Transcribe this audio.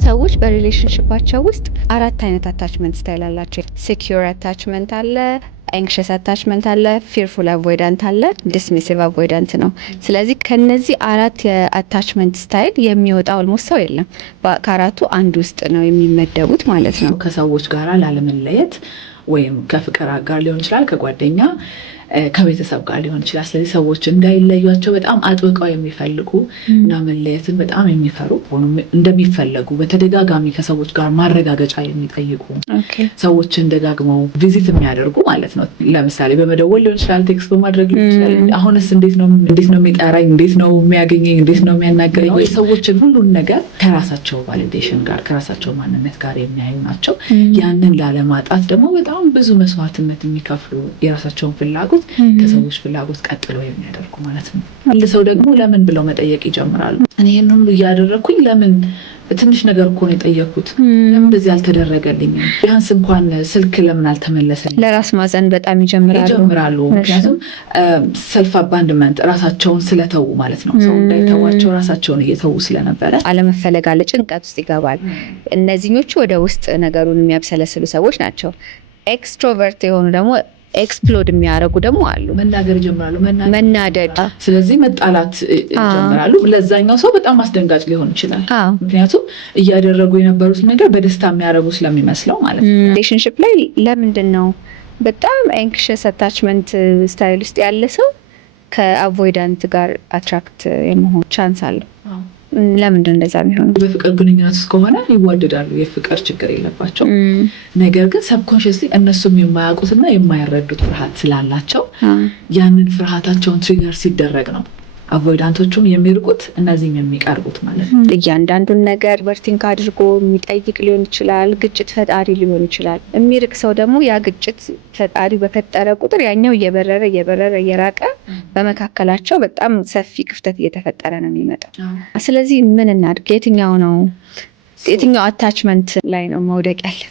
ሰዎች በሪሌሽንሺፓቸው ውስጥ አራት አይነት አታችመንት ስታይል አላቸው። ሴኩር አታችመንት አለ፣ አንክሽስ አታችመንት አለ፣ ፊርፉል አቮይዳንት አለ፣ ዲስሚሲቭ አቮይዳንት ነው። ስለዚህ ከነዚህ አራት የአታችመንት ስታይል የሚወጣ ኦልሞስት ሰው የለም። ከአራቱ አንድ ውስጥ ነው የሚመደቡት ማለት ነው። ከሰዎች ጋር ላለመለየት ወይም ከፍቅር አጋር ሊሆን ይችላል፣ ከጓደኛ ከቤተሰብ ጋር ሊሆን ይችላል። ስለዚህ ሰዎች እንዳይለዩቸው በጣም አጥብቀው የሚፈልጉ እና መለየትን በጣም የሚፈሩ እንደሚፈለጉ በተደጋጋሚ ከሰዎች ጋር ማረጋገጫ የሚጠይቁ ሰዎችን ደጋግመው ቪዚት የሚያደርጉ ማለት ነው። ለምሳሌ በመደወል ሊሆን ይችላል፣ ቴክስት በማድረግ ሊሆን ይችላል። አሁንስ እንዴት ነው የሚጠራኝ፣ እንዴት ነው የሚያገኘኝ፣ እንዴት ነው የሚያናገረኝ? ሰዎችን ሁሉን ነገር ከራሳቸው ቫሊዴሽን ጋር ከራሳቸው ማንነት ጋር የሚያዩ ናቸው። ያንን ላለማጣት ደግሞ በጣም ብዙ መስዋዕትነት የሚከፍሉ የራሳቸውን ፍላጎት ከሰዎች ፍላጎት ቀጥሎ የሚያደርጉ ማለት ነው። አንድ ሰው ደግሞ ለምን ብለው መጠየቅ ይጀምራሉ። እኔ ይሄን ሁሉ እያደረኩኝ ለምን ትንሽ ነገር እኮ ነው የጠየኩት፣ ለምን እንደዚህ አልተደረገልኝም፣ ቢያንስ እንኳን ስልክ ለምን አልተመለሰልኝም፣ ለራስ ማዘን በጣም ይጀምራሉ። ምክንያቱም ሰልፍ አባንድመንት ራሳቸውን ስለተዉ ማለት ነው። ሰው እንዳይተዋቸው ራሳቸውን እየተዉ ስለነበረ አለመፈለግ አለ፣ ጭንቀት ውስጥ ይገባል። እነዚህኞቹ ወደ ውስጥ ነገሩን የሚያብሰለስሉ ሰዎች ናቸው። ኤክስትሮቨርት የሆኑ ደግሞ ኤክስፕሎድ የሚያደርጉ ደግሞ አሉ። መናገር ይጀምራሉ፣ መናደድ፣ ስለዚህ መጣላት ይጀምራሉ። ለዛኛው ሰው በጣም አስደንጋጭ ሊሆን ይችላል። ምክንያቱም እያደረጉ የነበሩት ነገር በደስታ የሚያደርጉ ስለሚመስለው ማለት ነው። ሪሌሽንሺፕ ላይ ለምንድን ነው በጣም አንክሽስ አታችመንት ስታይል ውስጥ ያለ ሰው ከአቮይዳንት ጋር አትራክት የመሆን ቻንስ አለው? ለምንድን እንደዛ የሚሆነው? በፍቅር ግንኙነት ውስጥ ከሆነ ይዋደዳሉ፣ የፍቅር ችግር የለባቸው። ነገር ግን ሰብኮንሽስሊ እነሱም የማያውቁትና የማይረዱት ፍርሃት ስላላቸው ያንን ፍርሃታቸውን ትሪገር ሲደረግ ነው አቮይዳንቶቹም የሚርቁት እነዚህም የሚቀርቡት ማለት ነው። እያንዳንዱን ነገር ኦቨርቲንክ አድርጎ የሚጠይቅ ሊሆን ይችላል፣ ግጭት ፈጣሪ ሊሆን ይችላል። የሚርቅ ሰው ደግሞ ያ ግጭት ፈጣሪ በፈጠረ ቁጥር ያኛው እየበረረ እየራቀ በመካከላቸው በጣም ሰፊ ክፍተት እየተፈጠረ ነው የሚመጣው። ስለዚህ ምን እናድርግ? የትኛው አታችመንት ላይ ነው መውደቅ ያለ?